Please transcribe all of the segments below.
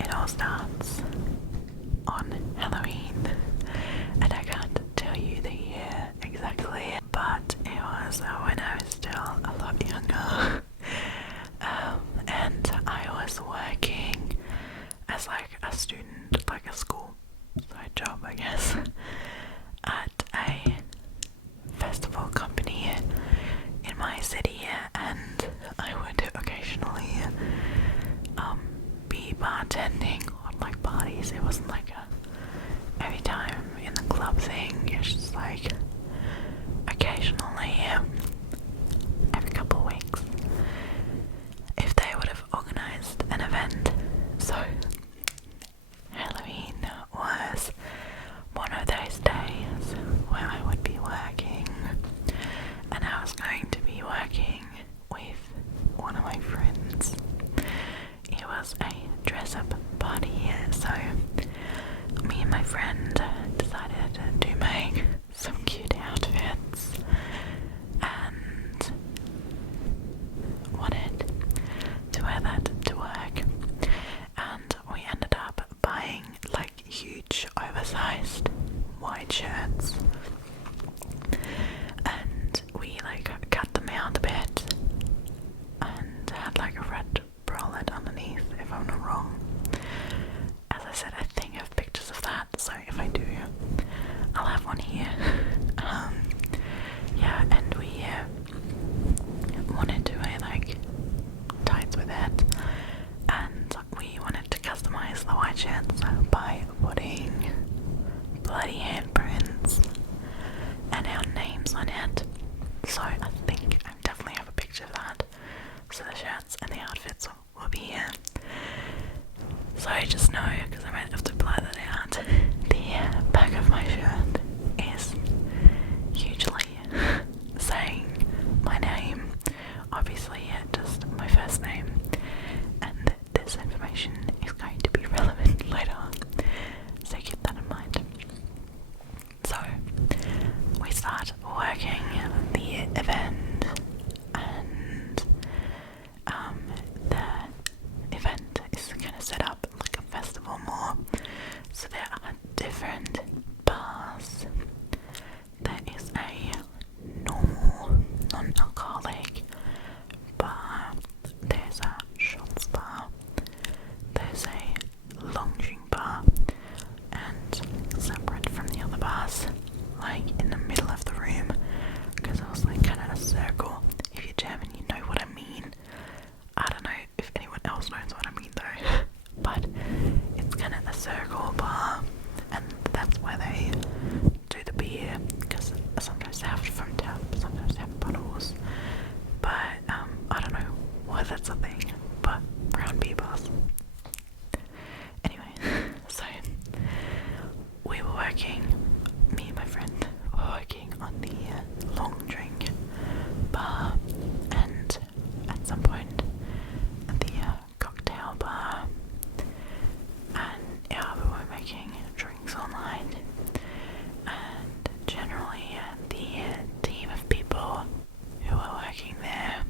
it all starts on Halloween, and I can't tell you the year exactly, but it was when I was still a lot younger, and I was working as like a student, like a school side job, I guess, at a festival company in my city, and I would occasionally be bartending on like parties. It wasn't like a every time in the club thing, it's just like occasionally, every couple of weeks, if they would have organised an event. So Halloween was one of those days where I would be working, and I was going to be working with one of my friends. It was a dress-up party, so me and my friend decided to make some cute outfits and wanted to wear that to work, and we ended up buying like huge oversized white shirts, and we like cut them out a bit and had like a red bralette underneath, if I'm not wrong. As I said, I think I have pictures of that, so if I do, I'll have one here. Yeah, and we wanted to wear like tights with it, and we wanted to customize the white shirts by putting bloody handprints and our names on it. So I think I definitely have a picture of that. So the shirts and the outfits will be here. So I just know, because I might have to blur that out, the back of my shirt is hugely saying my name, obviously just my first name, and this information is going to be relevant later, so keep that in mind. So we start working the event, and the event is going to set up like a festival more, so there are different bars. There is a normal non-alcoholic bar, there's a shots bar, there's a lounging bar, and separate from the other bars, like in the middle of the room, because it was like kind of a circle. If you're German, you know what I mean. I don't know if anyone else knows what I mean though, but it's kind of a circle bar, and that's where they do the beer, because sometimes they have it from tap, sometimes they have bottles, but I don't know why that's a thing, but brown beer bars. Anyway, so we were working, me and my friend were working on the long drink bar, and at some point at the cocktail bar, and yeah, we were making drinks all night, and generally the team of people who were working there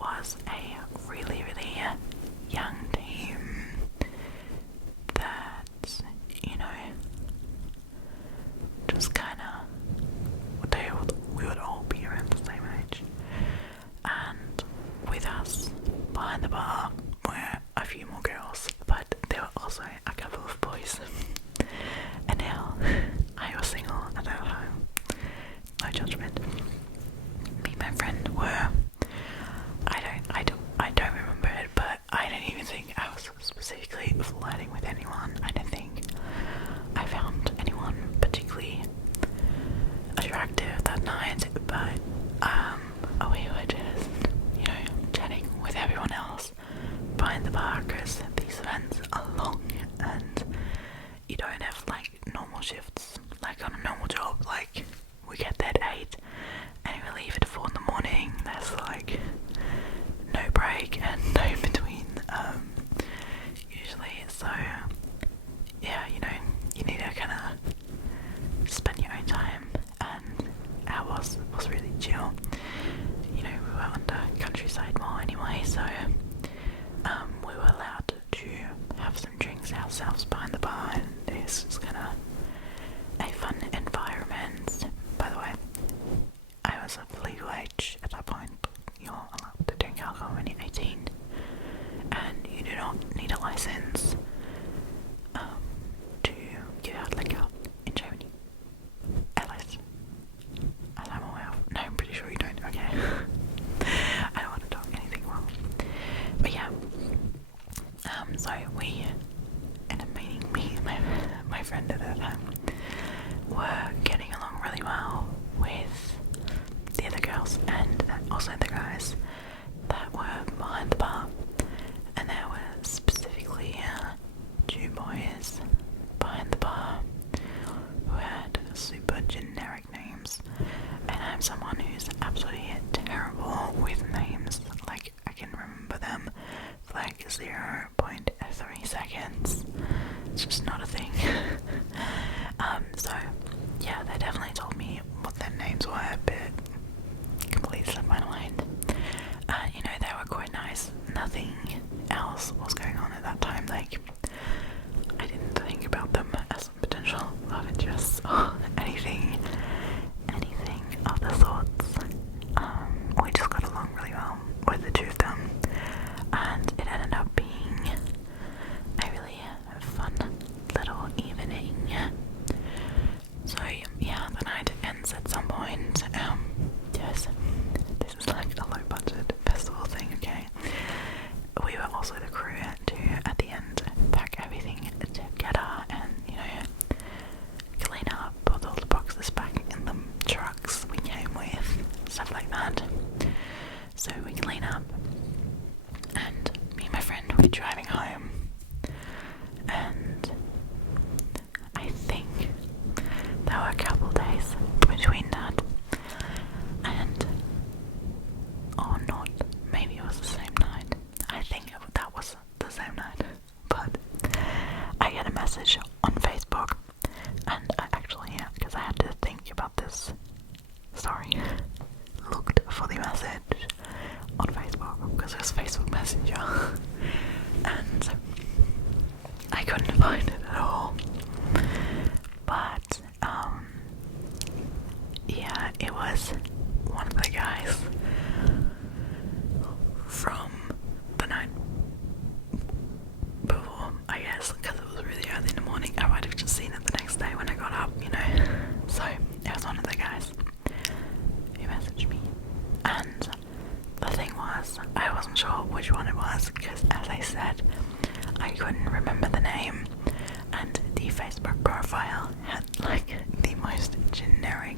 was a really young team that, you know, just kind of, we would all be around the same age, and with us behind the bar were a few more girls, but there were also a couple of boys. And now I was single at that time, no judgment. Me and my friend were, I don't remember it, but I don't even think I was specifically flirting with anyone. I don't think I found anyone particularly attractive that night, but we were just, you know, chatting with everyone else behind the bar, because these events are long and you don't have like normal shifts like on a normal job. Like we get there at 8 and we leave at 4 in the morning. There's like no break and no in between usually, so yeah, you know, you need to kind of spend your own time, and ours was really chill. You know, we were on the countryside mall anyway, so we were allowed to have ourselves behind the bar, and it's kind of a fun environment. By the way, I was of legal age at that point. You're allowed to drink alcohol when you're 18, and you do not need a license to give out liquor in Germany. At least, as I'm aware of. No, I'm pretty sure you don't. Okay. I don't want to talk anything wrong. But yeah. So we ended up meeting me and my friend at that time were getting along really well with the other girls and also the guys that were behind the bar. And there were specifically two boys behind the bar who had super generic names, and I'm someone who's absolutely terrible with names. Like, I can remember them for like 0.3 seconds. It's just not a thing. So yeah, they definitely told me what their names were, but completely slipped my mind. You know, they were quite nice. Nothing else was going on at that time. Like, I didn't think about them as potential love interests or anything of the sorts. We just got along really well with the two of them, and it ended up being a really fun little evening. So yeah, the night ends at some point. Yes, this is like a low budget festival thing, okay? We were also the crew to, at the end, pack everything together and, you know, clean up, put all the boxes back in the trucks we came with, stuff like that. So we clean up, and me and my friend were driving home, and I think there were a couple days between that, and or not, maybe it was the same night. I think that was the same night, but I get a message on Facebook, and I actually, because I had to think about this story, looked for the message on Facebook because it was Facebook Messenger, and I couldn't find it at all. But yeah, it was one of the guys from the night before, I guess, because it was really early in the morning. I might have just seen it the next day when I got up, you know. So it was one of the guys who messaged me, and the thing was, I wasn't sure which one it was because, as I said, I couldn't remember the name, and the Facebook profile had like the most generic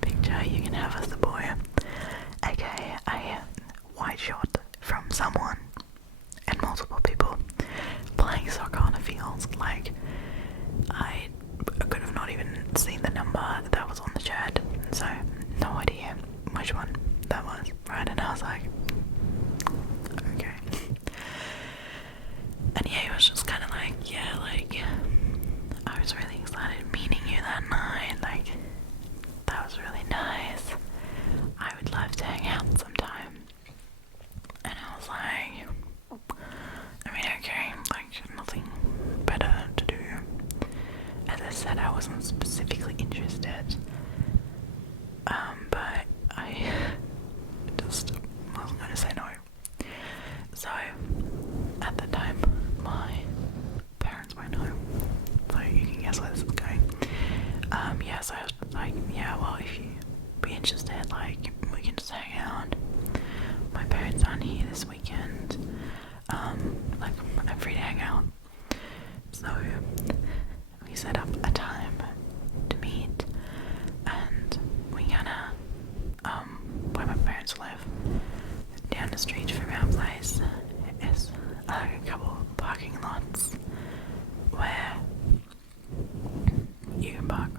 picture you can have of the boy, aka a wide shot from someone and multiple people playing soccer on a field. Like, I could have not even seen the number that was on the shirt, so no idea which one that was, right? And I was like, okay. And yeah, he was just kind of like, yeah, like, I was really excited meeting you that night, like, that was really nice, I would love to hang out sometime. And I was like, I mean, okay, like, nothing better to do. As I said, I wasn't specifically interested, but I just wasn't going to say no. So, at the time, my parents weren't home, so you can guess where this is going. Yeah, so I was like, yeah, well, if you be interested, like, we can just hang out. My parents aren't here this weekend, like, I'm free to hang out. So, we set up a time to meet, and we kinda, where my parents live, down the street from our place, is a couple parking lots where you can park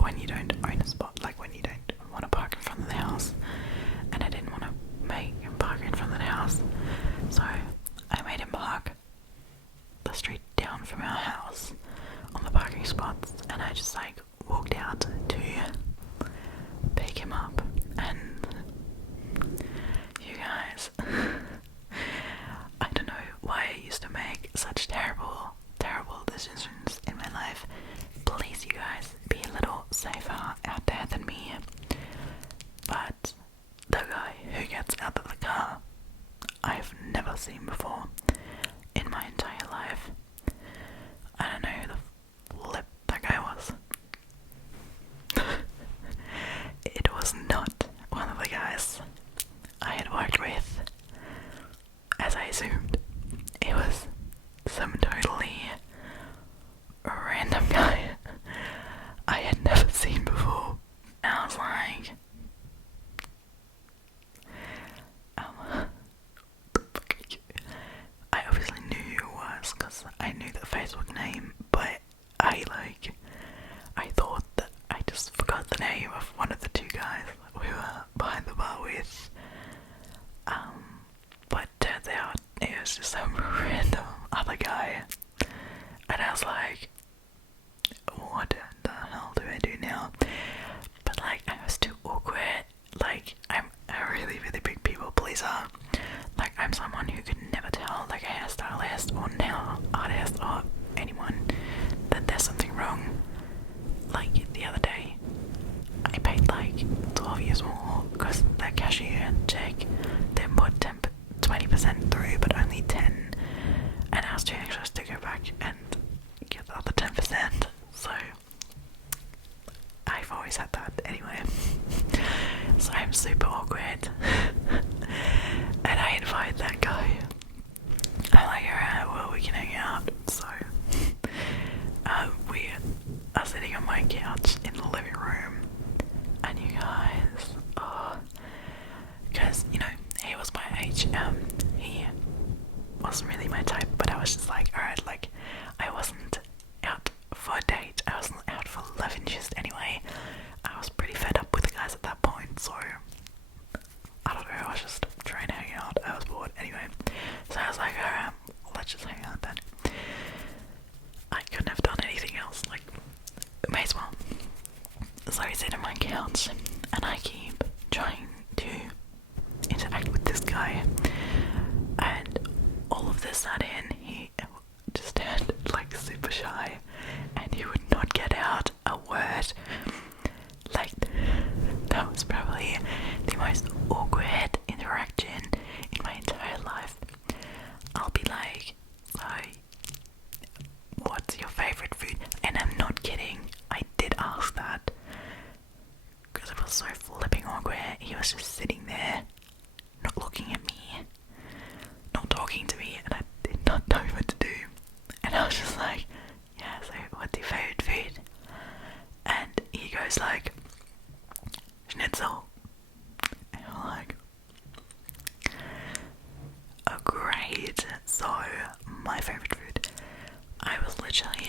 when you don't own a spot, like when you don't want to park in front of the house. And I didn't want to make him park in front of the house, so I made him park the street down from our house on the parking spots, and I just like walked out to pick him up. And you guys, I don't know why I used to make such terrible I knew the Facebook name, but I thought that I just forgot the name of one of the two guys we were behind the bar with. But turns out it was just some random other guy, and I was like, what the hell do I do now? But like, I was too awkward. Like, I'm a really, really big people pleaser. Like, I'm someone who could never tell, like, a hairstylist or nail artist or anyone that there's something wrong. Like, the other day, I paid like 12 years more because the cashier check then put 20% through, but only 10, and I was too anxious to go back and get the other 10%. So I've always had that anyway. So I'm super awkward, and I invite that guy. I'm like, alright, well, we can hang out. So we are sitting on my couch in the living room, and you guys, because you know, he was my age. He wasn't really my type, but I was just like, alright, like, I wasn't out for a date, I wasn't out for love interest anyway. I was pretty fed up with the guys at that point, so I don't know, I was just trying to hang out. I was bored anyway, so I was like, alright, let's just hang out then. I couldn't have done anything else, like, may as well. So I sit on my couch, and I keep trying to interact with this guy, and all of this sudden he just turned like super shy, and he would not get out a word. Like, that was probably the most awkward interaction in my entire life. I'll be like, what's your favorite food? And I'm not kidding, I did ask that because it was so flipping awkward. He was just sitting there, not looking at me, not talking to me, and I did not know what to do. And I was just like, yeah, so what's your favorite food? And he goes like, schnitzel. And I'm like, oh great, so my favorite food. I was literally,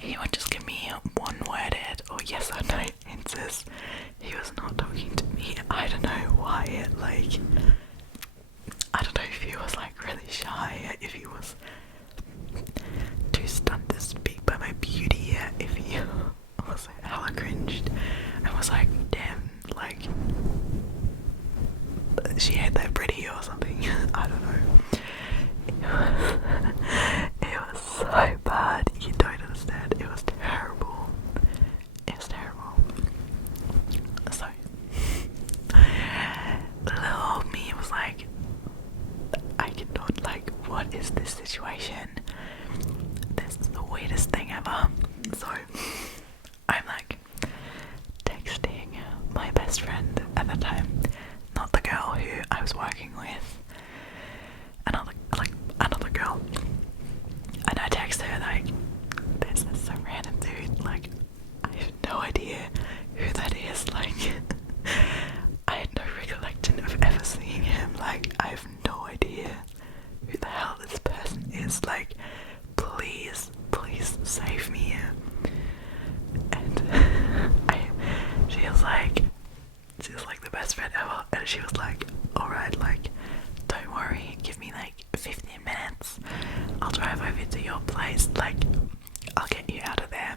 he would just give me one-worded or yes or no answers. He was not talking to me. I don't know why, like, I don't know if he was like really shy, if he was too stunned to speak by my beauty, if he was hella cringed and was like, damn, like, she ain't that pretty or something. I don't know. It was so bad, you don't understand. It was terrible. It was terrible. So little old me was like, I cannot, like, what is this situation? This is the weirdest thing ever. So I'm like texting my best friend at the time, not the girl who I was working with, another girl, and I text her like, this is some random dude, like, I have no idea who that is, like, I had no recollection of ever seeing him, like, I have no idea who the hell this person is, like, please save me. And she was like the best friend ever, and she was like, alright, like, don't worry, give me like 15 minutes, I'll drive over to your place, like, I'll get you out of there.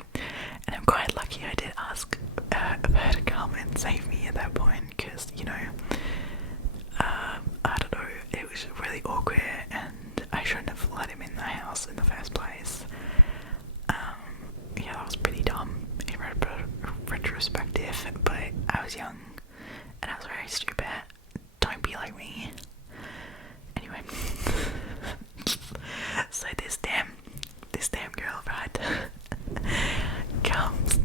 And I'm quite lucky I did ask her to come and save me at that point, because, you know, I don't know, it was really awkward, and I shouldn't have let him in the house in the first place. Yeah, that was pretty dumb in retrospective, but I was young, and I was very stupid. Don't be like me. Anyway, so this damn girl, right, comes.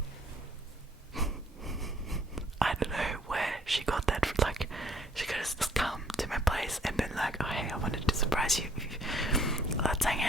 I don't know where she got that, like, she could have just come to my place and been like, oh hey, I wanted to surprise you, let's hang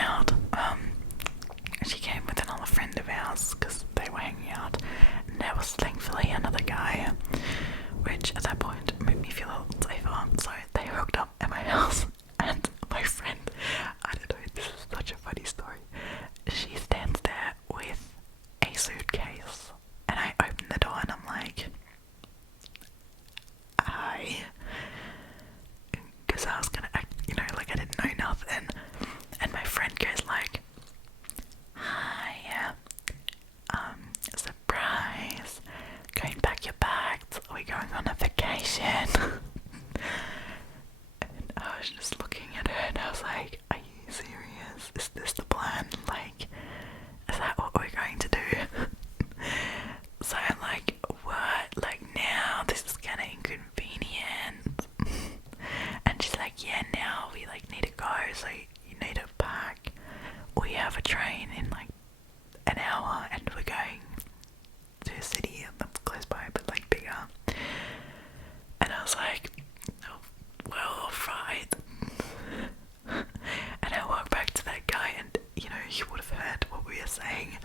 was saying,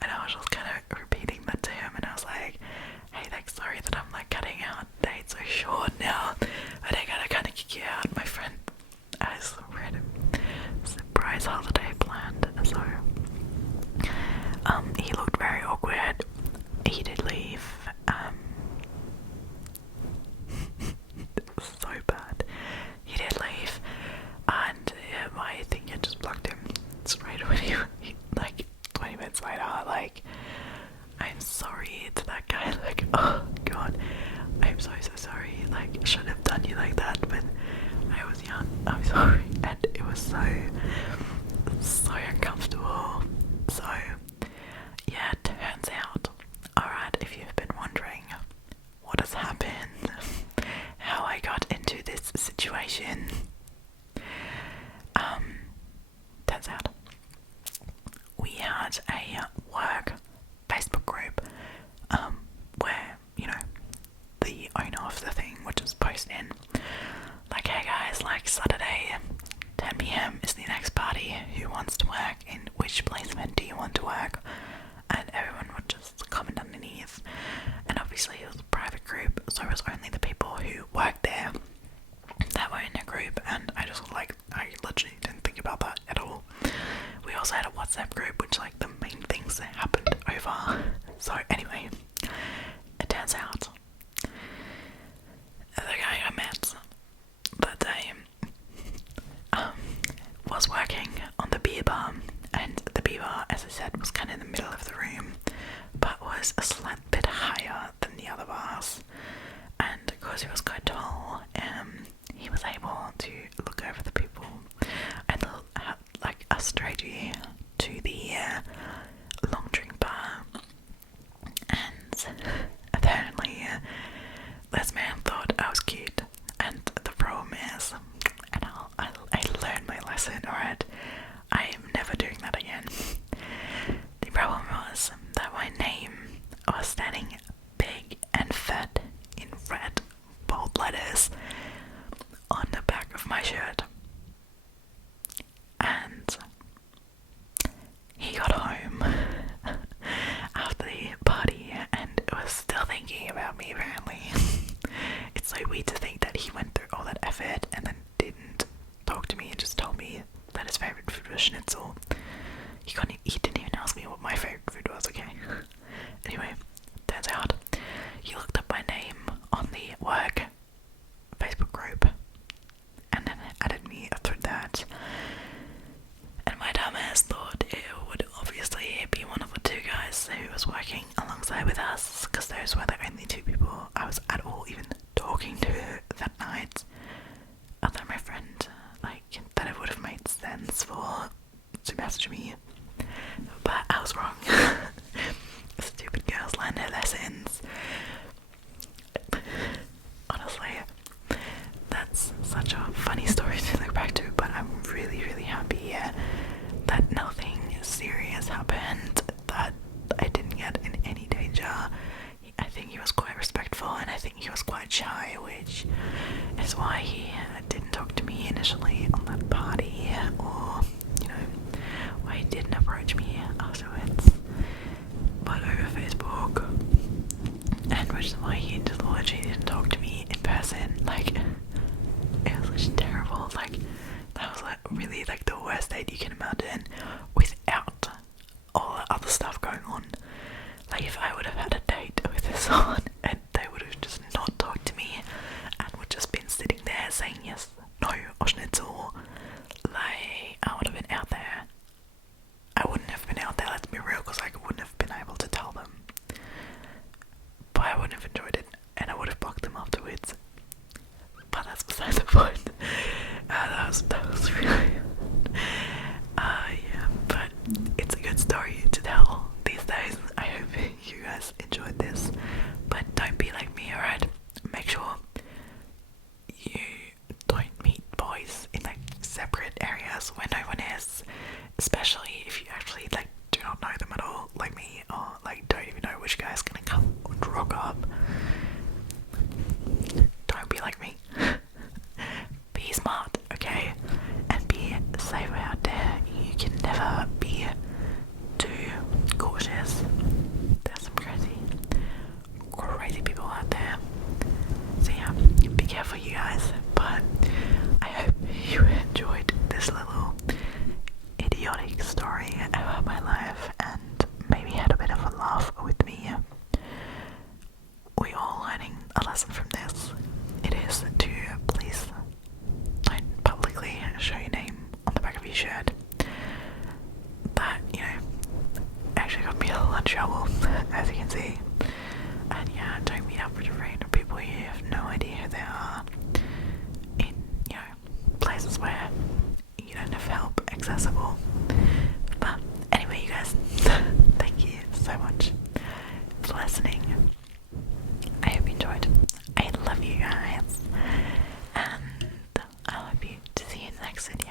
and I was just kind of repeating that to him, and I was like, hey, like, sorry that I'm like cutting out dates so short now, but I gotta kind of kick you out. My friend has a random surprise holiday planned, so he looked very awkward. He did leave. So bad. He did leave, and I think I just blocked him straight when he like 20 minutes later. Like, I'm sorry to that guy. Like, oh god, I'm so sorry. Like, I shouldn't have done you like that, but I was young. I'm sorry, and it was so uncomfortable. So yeah, it turns out. Alright, if you've been wondering what has happened, how I got into this situation, turns out we had a work Facebook group, where, you know, the owner of the thing would just post in, like, hey guys, like, Saturday, 10 PM is the next party, who wants to work, in which placement do you want to work? And everyone would just comment underneath, and obviously it was a private group, so it was only the people who worked there that were in a group, and I just like, I literally didn't think about that at all. We also had a WhatsApp group, which like the main things that happened over. So anyway, it turns out the guy I met that day was working on the beer bar, and the beer bar, as I said, was kind of in the middle of the room, but was a slight bit higher than the other bars, and because he was quite tall, he was able to look over the people and like a strategy to the long drink bar, and apparently this man thought I was cute, and the problem is, and I learned my lesson, alright, I am never doing that again. The problem was that my name was standing big and fat in red bold letters on the back of my shirt, and he got home after the party and was still thinking about me, apparently. It's so weird to think that he went through all that effort and then didn't talk to me and just told me that his favourite food was schnitzel. He didn't even ask me what my favourite food was, okay? Anyway, turns out he looked up my name on the work Facebook group and then added me through that. And my dumbass thought it would obviously be one of the two guys who was working alongside with us, because those were the only two people I was at all even talking to that night, other than my friend. Like, that it would have made sense for to message me, but I was wrong. Stupid girls learn their lessons. Honestly, that's such a funny story to look back to, but I'm really happy that nothing serious happened, that I didn't get in any danger. I think he was quite respectful, and I think he was quite shy, which is why he didn't talk to me initially on that party, or, you know, why he didn't approach me afterwards, but over Facebook, and which is why he just literally didn't talk to me in person. Like, it was such terrible, like, that was like really like the worst date you can imagine without all the other stuff going on. Like, if I would have had a date with someone and they would have just not talked to me and would just been sitting there saying yes, no, or schnitzel, like, I would have been out there. I wouldn't have been out there, let's be real, because I wouldn't have been able to tell them. But I wouldn't have enjoyed it, and I would have blocked them afterwards. But that's beside the point. That was really yeah. story about my life and maybe had a bit of a laugh with me, we're all learning a lesson from this. It is to please don't publicly show your name on the back of your shirt. That, you know, actually got me in a lot of trouble, as you can see. And yeah, don't meet up with random people you have no idea who they are in, you know, places where you don't have help accessible. But anyway, you guys, thank you so much for listening. I hope you enjoyed. I love you guys, and I hope to see you in the next video.